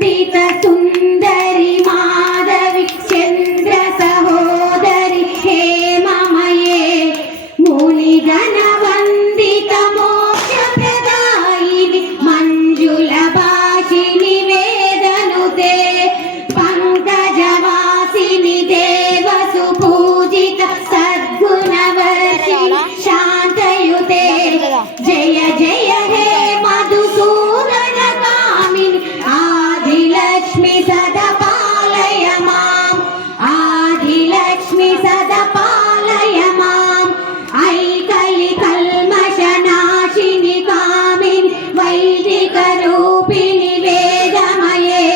पंडित सुंदरी माधवी चंद्र सहोदरी हेममये मुनिगण वंदित मोक्ष प्रदायिनी मंजुल भाषिणी वेदनुते पंकजवासिनी देव सुपूजित सद्गुणवर्षिणी शांतयुते जय जय हे मधुसूदन कामिनी आदिलक्ष्मी सदा पालय माम् आदिलक्ष्मी सदा पालय माम् ऐकलि कल्मषनाशिनि कामिनि वैदिक रूपिणि वेदमये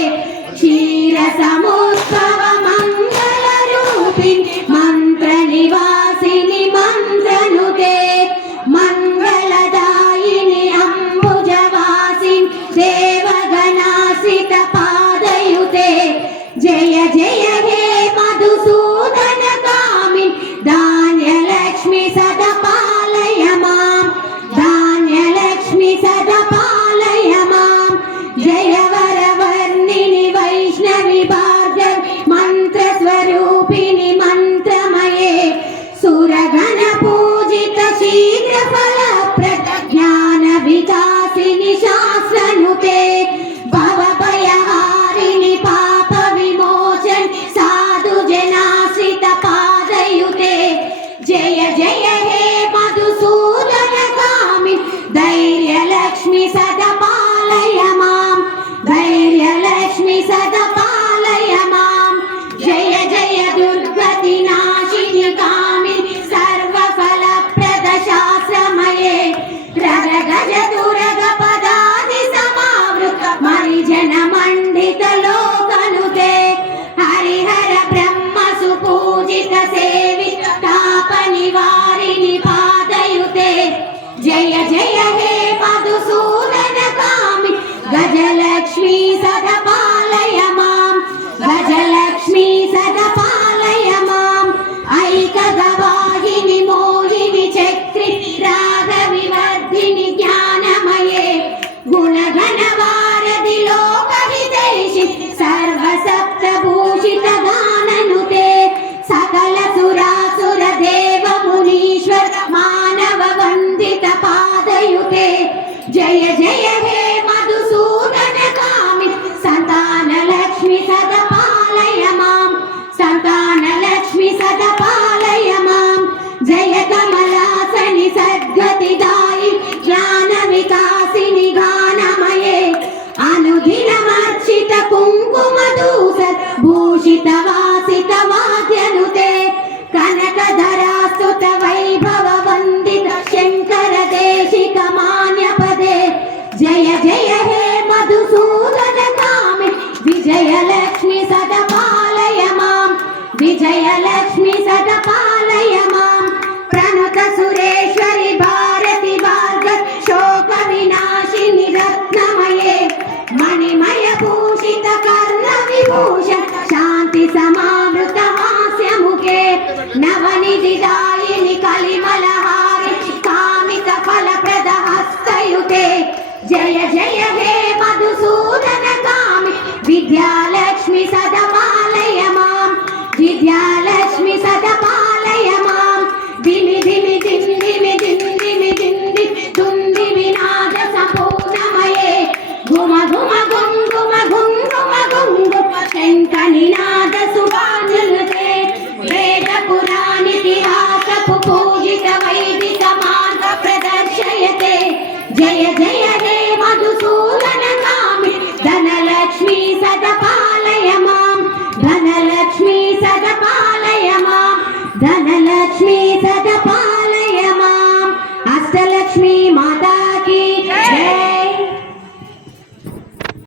क्षीरसमुद्भव मंगल रूपिणि मंत्र निवासिनि मंत्रनुते मंगलदायिनि अंबुजवासिनि देवगणासित पादयुते जय जय हे मधुसूदन कामिनि धान्यलक्ष्मी सदा पालय माम् धान्यलक्ष्मी सदा पालय माम् जय वरवर्णिनि वैष्णवी भार्गवी मन्त्रस्वरूपिणि मन्त्रमये सुरगण पूजित शीघ्र फलप्रद ज्ञान विकासिनि शास्त्रनुते भवभयहारिणि पाप विमोचन साधु जनाश्रित पादयुते जय जय हे मधुसूदन कामिनि धैर्यलक्ष्मी सदा पालय माम् धैर्यलक्ष्मी सदा पालय माम् जय जय दुर्गति नाशिनि कामिनि सर्वफलप्रद शास्त्रमये रगज तुरग पदादि समावृत मरिजन मंडित लोकनुते हरिहर ब्रह्म सुपूजित सेवित ताप निवारिणि पादयुते जय जय हे मधुसूदन कामिनि गजलक्ष्मी सदा पालय माम् गजलक्ष्मी सदा पालय माम् ऐकगवाहिनि मोहिनि चक्रि रागविवर्धिनि ज्ञानमये गुणगणवारधि लोकहितैषि सर्वसप्तभूषित गाननुते सकल सुरासुर देव मुनीश्वर मानव वन्दित पादयुते जय जय हे मधुसूदन कामिनि संतानलक्ष्मी सदा पालय माम् संतानलक्ष्मी सदा पालय माम् जय कमलासनि सद्गतिदायि ज्ञान विकासिनि गानमये अनुदिनमर्चित कुङ्कुम धूसर भूषित वासित वाद्यनुते कनकधरास्तुत वैभव वन्दित शङ्कर देशिक मान्यपदे जय जय हे मधुसूदन कामिनि विजयलक्ष्मी सदा पालय माम् विजयलक्ष्मी सदा पालय माम् प्रणुत सुरेश्वरि भारति भार्गव शोक विनाशिनि रत्नमये मणिमय भूषित कर्ण विभूषण शांति समावृत हास्य मुखे नवनिधिदायिनि कलिमलहारि कामित फलप्रद हस्तयुते जय जय हे मधुसूदन कामिनि विद्यालक्ष्मी सदा पालय माम् विद्यालक्ष्मी सदा पालय माम् धिमि धिमि धिं धिमि धिं धिमि धिं धि धुन्दि विनाद संपूर्णमये घुम घुम घुं घुम घुं घुम घुं घुम शङ्खनिनाद सुभानुते वेद पुराणितिहास पूजित वैदिक मार्ग प्रदर्शयते जय जय हे मधुसूदन